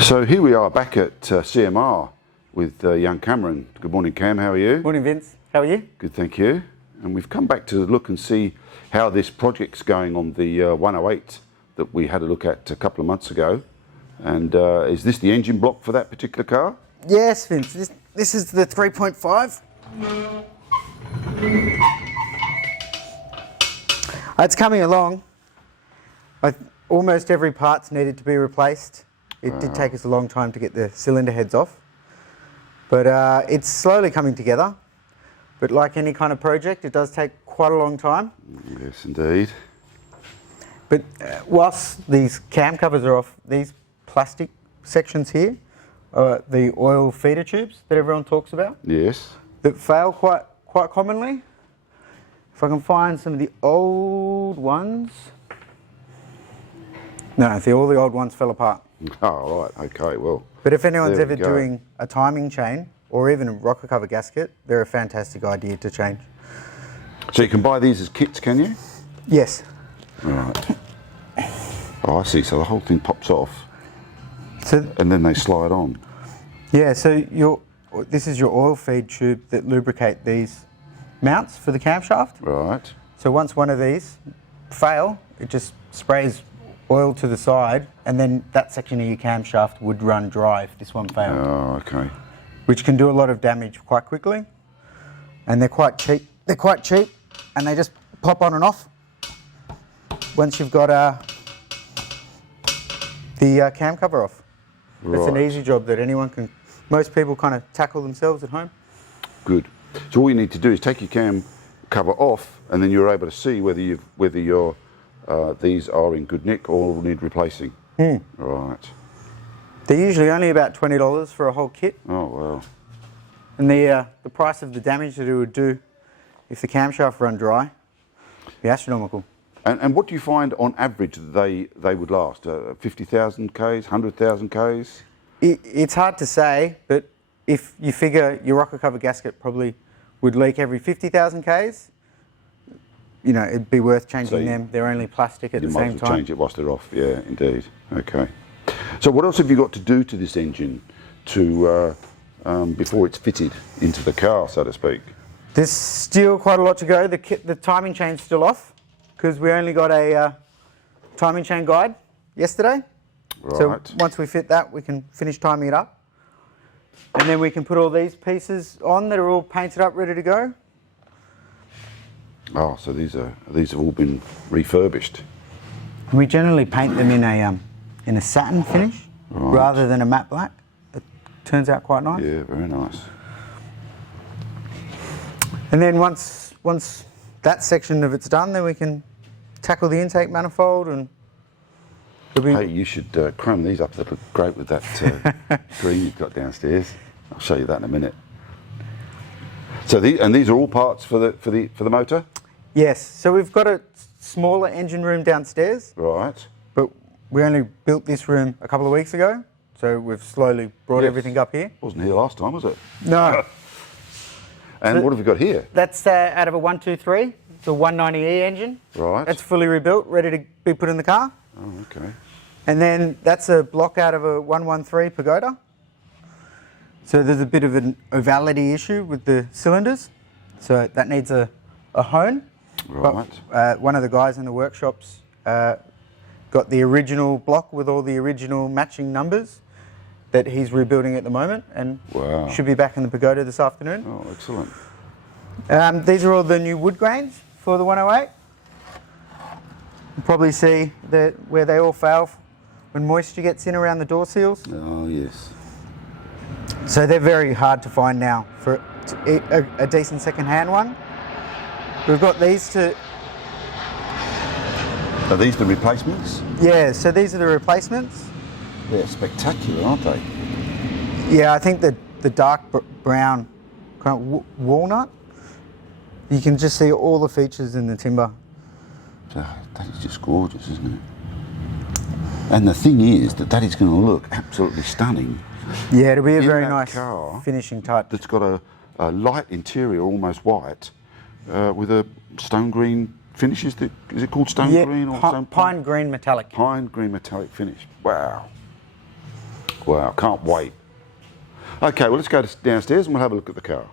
So here we are back at CMR with young Cameron. Good morning, Cam. How are you? Morning, Vince. How are you? Good, thank you. And we've come back to look and see how this project's going on the 108 that we had a look at a couple of months ago. And is this the engine block for that particular car? Yes, Vince. This is the 3.5. It's coming along. Almost every part's needed to be replaced. It did take us a long time to get the cylinder heads off. But it's slowly coming together. But like any kind of project, it does take quite a long time. Yes, indeed. But whilst these cam covers are off, these plastic sections here are the oil feeder tubes that everyone talks about. Yes. That fail quite commonly. If I can find some of the old ones. No, all the old ones fell apart. Oh, right. Okay, well. But if anyone's there we ever go. doing a timing chain or even a rocker cover gasket, they're a fantastic idea to change. So you can buy these as kits, can you? Yes. Right. Oh, I see. So the whole thing pops off So and then they slide on. yeah, so this is your oil feed tube that lubricate these mounts for the camshaft. Right. So once one of these fail, it just sprays oil to the side, and then that section of your camshaft would run dry if this one failed. Oh, okay. Which can do a lot of damage quite quickly. And they're quite cheap. They're quite cheap, and they just pop on and off once you've got the cam cover off. Right. It's an easy job that most people kind of tackle themselves at home. Good. So all you need to do is take your cam cover off, and then you're able to see whether these are in good nick or need replacing. Right. They're usually only about $20 for a whole kit. Oh wow. And the price of the damage that it would do if the camshaft run dry would be astronomical. And what do you find on average that they would last? 50,000 Ks, 100,000 Ks? It's hard to say, but if you figure your rocker cover gasket probably would leak every 50,000 Ks, you know, it'd be worth changing them. They're only plastic at the same time. You might as well change it whilst they're off, yeah, indeed. Okay. So what else have you got to do to this engine before it's fitted into the car, so to speak? There's still quite a lot to go. The timing chain's still off because we only got a timing chain guide yesterday. Right. So once we fit that, we can finish timing it up. And then we can put all these pieces on that are all painted up, ready to go. Oh, so these have all been refurbished. And we generally paint them in a satin finish rather than a matte black. It turns out quite nice. Yeah, very nice. And then once that section of it's done, then we can tackle the intake manifold and. Hey, you should chrome these up. They look great with that green you've got downstairs. I'll show you that in a minute. So these are all parts for the motor? Yes. So we've got a smaller engine room downstairs. Right. But we only built this room a couple of weeks ago, so we've slowly brought everything up here. Wasn't here last time, was it? No. And what have we got here? That's out of a 123. It's a 190E engine. Right. That's fully rebuilt, ready to be put in the car. Oh, okay. And then that's a block out of a 113 Pagoda. So there's a bit of an ovality issue with the cylinders. So that needs a hone. Right. But, one of the guys in the workshops got the original block with all the original matching numbers that he's rebuilding at the moment and should be back in the Pagoda this afternoon. Oh, excellent. These are all the new wood grains for the 108. You probably see where they all fail when moisture gets in around the door seals. Oh, yes. So they're very hard to find now for a decent second-hand one. We've got these to... Are these the replacements? Yeah, so these are the replacements. They're spectacular, aren't they? Yeah, I think the dark brown kind of walnut, you can just see all the features in the timber. That is just gorgeous, isn't it? And the thing is that is going to look absolutely stunning. Yeah, it'll be a very that nice car finishing touch. That's got a light interior, almost white, with a stone green finish. Is it called stone green or stone pine green metallic? Pine green metallic finish. Wow. Wow, can't wait. Okay, well, let's go downstairs and we'll have a look at the car.